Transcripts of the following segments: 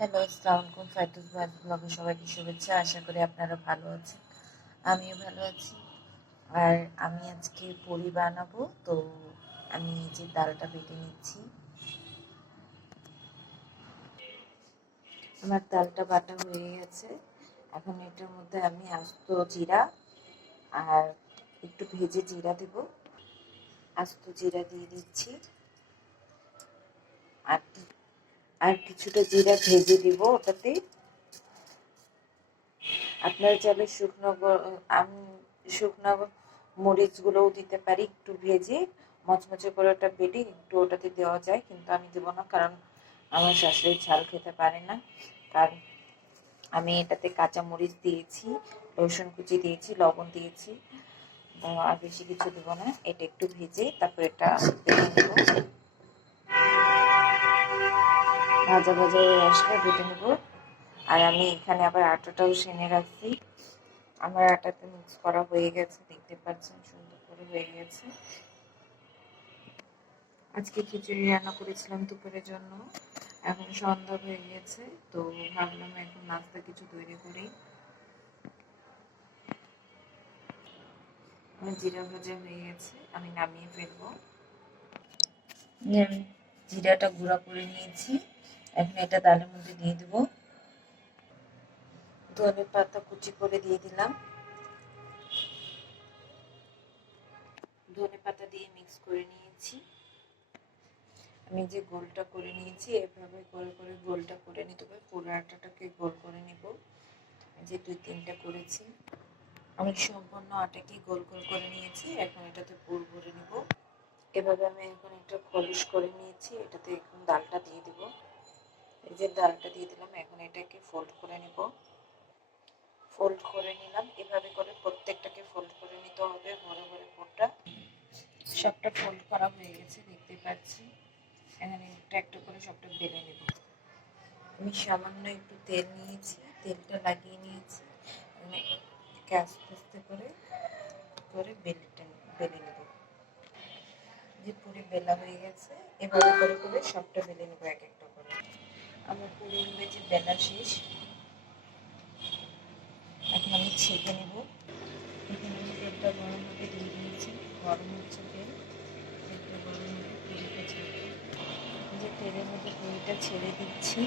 Hello আসসালামু আলাইকুম ফাইতুস ভাই ব্লগে সবাইকে শুভেচ্ছা, আশা করি আপনারা ভালো আছেন। আমিও ভালো আছি। আর আমি আজকে পুরি বানাবো, তো আমি যে ডালটা বেটে নিচ্ছি। আমার ডালটা বাটা হয়ে গেছে। এখন এটার মধ্যে আমি আস্ত জিরা আর একটু ভেজে জিরা দেব। আস্ত জিরা দিয়ে দিচ্ছি। আর আর কিছুটা জিরা ভেজে দিব ওটাতে। আপনারা চাইলে শুকনো আমি, শুকনো মরিচগুলোও দিতে পারি একটু ভেজে। মচমচে করে ওটা বেটে একটু ওটাতে দেওয়া যায়, কিন্তু আমি দেবো না কারণ আমার শাশুড়ি ঝাল খেতে পারে না। কারণ আমি এটাতে কাঁচা মরিচ দিয়েছি, রসুন কুচি দিয়েছি, লবণ দিয়েছি। আর বেশি কিছু দেবো না, এটা একটু ভেজে তারপর এটা বেটে নেব। ভাজা ভাজা হয়ে আসলে বেটে নেব। আর আমি এখানে আবার আটাটাও সেনে রাখছি। আমার আটাতে মিক্স করা হয়ে গেছে, দেখতে পাচ্ছেন সুন্দর করে হয়ে গেছে। আজকে খিচুড়ি রান্না করেছিলাম দুপুরের জন্য। এখন সন্ধ্যা হয়ে গেছে, তো ভাবলাম এখন নাস্তা কিছু তৈরি করি। জিরা ভাজা হয়ে গেছে, আমি নামিয়ে ফেলব। জিরাটা গুঁড়া করে নিয়েছি। এখন এটা ডালের মধ্যে দিয়ে দেব। ধনে পাতা কুচি করে দিয়ে দিলাম। ধনে পাতা দিয়ে মিক্স করে নিয়েছি। আমি যে গোলটা করে নিয়েছি, এভাবে করে করে গোলটা করে নিতে হবে। পুরো আটাটাকে গোল করে নিব। যে দুই তিনটা করেছি, আমি সম্পূর্ণ আটাকে গোল গোল করে নিয়েছি। এখন এটাতে পুর ভরে নিব। এভাবে আমি এখন একটা খলুস করে নিয়েছি। এটাতে এখন ডালটা দিয়ে দিব। এই যে ডালটা দিয়ে দিলাম, এখন এটাকে ফোল্ড করে নিব। ফোল্ড করে নিলাম। এভাবে করে প্রত্যেকটাকে ফোল্ড করে নিতে হবে, বড় বড় ফোল্ডটা সবটা ফোল্ড করা হয়ে গেছে, দেখতে পাচ্ছি। এখানে একটা একটা করে সবটা বেলে নেব। আমি সামান্য একটু তেল নিয়েছি, তেলটা লাগিয়ে নিয়েছি। আস্তে আস্তে করে করে বেলেটা, বেলে নেব। যে পুরি বেলা হয়ে গেছে, এভাবে করে করে সবটা বেলে নেব এক একটা আমার পুরি যে বেলা শেষ। এখন আমি ছেঁকে নেব। এখানে আমি তেলটা গরম হতে দিয়ে দিয়েছি। গরম হচ্ছে তেল। তেলটা গরম হতে পুরিটা ছেড়ে যে তেলের মধ্যে পুরিটা ছেড়ে দিচ্ছি।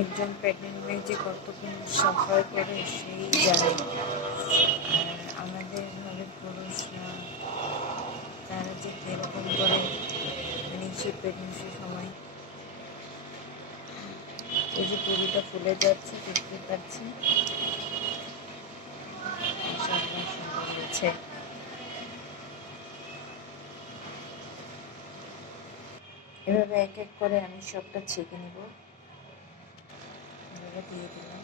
একজন প্রেগনেন্ট মেয়ে যে কতক্ষণ সাফার করে সেই জানে। আমাদের ঘরের পুরুষরা তারা যে কীরকম করে মানে সে প্রেগনেন্সির সময় এই যে পুরিটা ফুলে যাচ্ছে, দেখতে পাচ্ছি। এভাবে এক এক করে আমি সবটা ছেঁকে নেব। দিয়ে দিলাম।